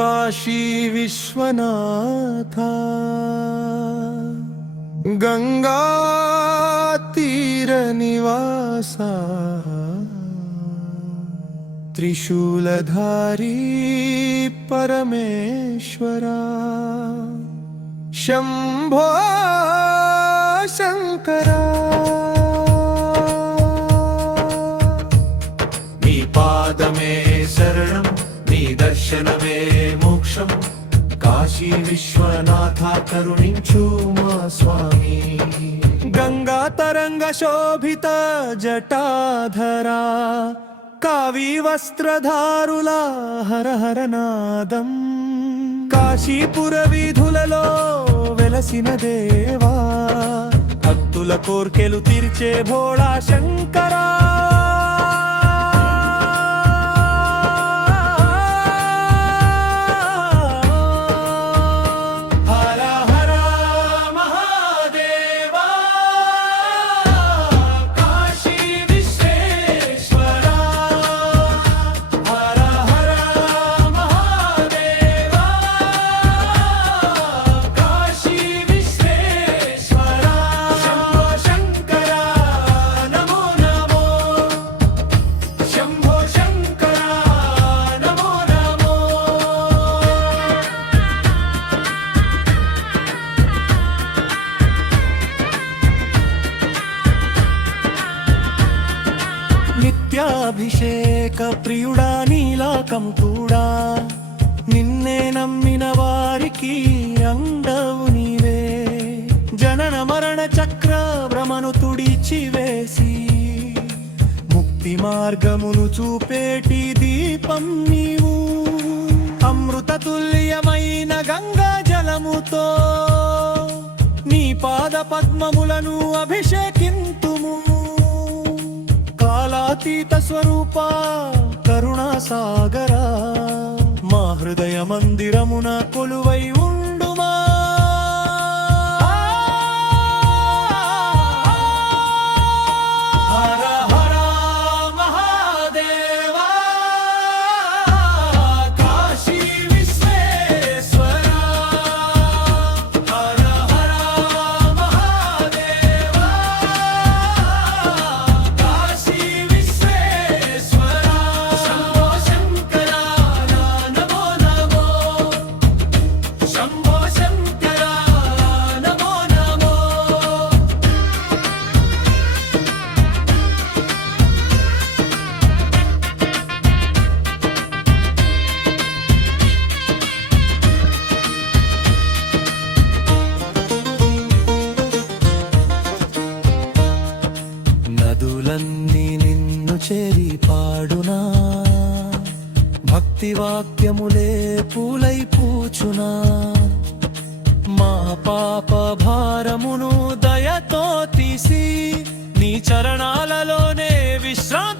काशी विश्वनाथ गंगा तीर निवासा त्रिशूलधारी परमेश्वरा शंभो शंकरा नी पादमे शरणं नी दर्शनमे मोक्षं काशी विश्वनाथ करुणिंचु मा स्वामी गंगा तरंग शोभित जटाधरा कावी वस्त्रधारुला हर हर नादं కాశీపుర వీధులలో వెలసిన దేవా భక్తుల కోర్కెలు తీర్చే భోళా శంకరా నిత్యాభిషేక ప్రియుడా నీలాకంఠుడా నిన్నే నమ్మిన వారికి అండవు నీవే జనన మరణ చక్ర భ్రమను తుడిచివేసి ముక్తి మార్గమును చూపేటి దీపం నీవు అమృత తుల్యమైన గంగా జలముతో నీ పాద పద్మములను అభిషేకింతుము కాలాతీత స్వరూప కరుణా సాగరా మా హృదయ మందిరమున కొలువై ఉండుమా హర హర మహాదేవా కాశీ విశ్వేశ్వరా హర హర మహాదేవా కాశీ విశ్వేశ్వరా శంభో శంకరా నమో నమో శంభో శంకరా నమో నమో నదులన్నీ నిన్ను చేరి పాడునా భక్తి వాక్యములే పూలై పూచునా మా పాప భారమును దయతో తీసి నీ చరణాలలోనే విశ్రాంతి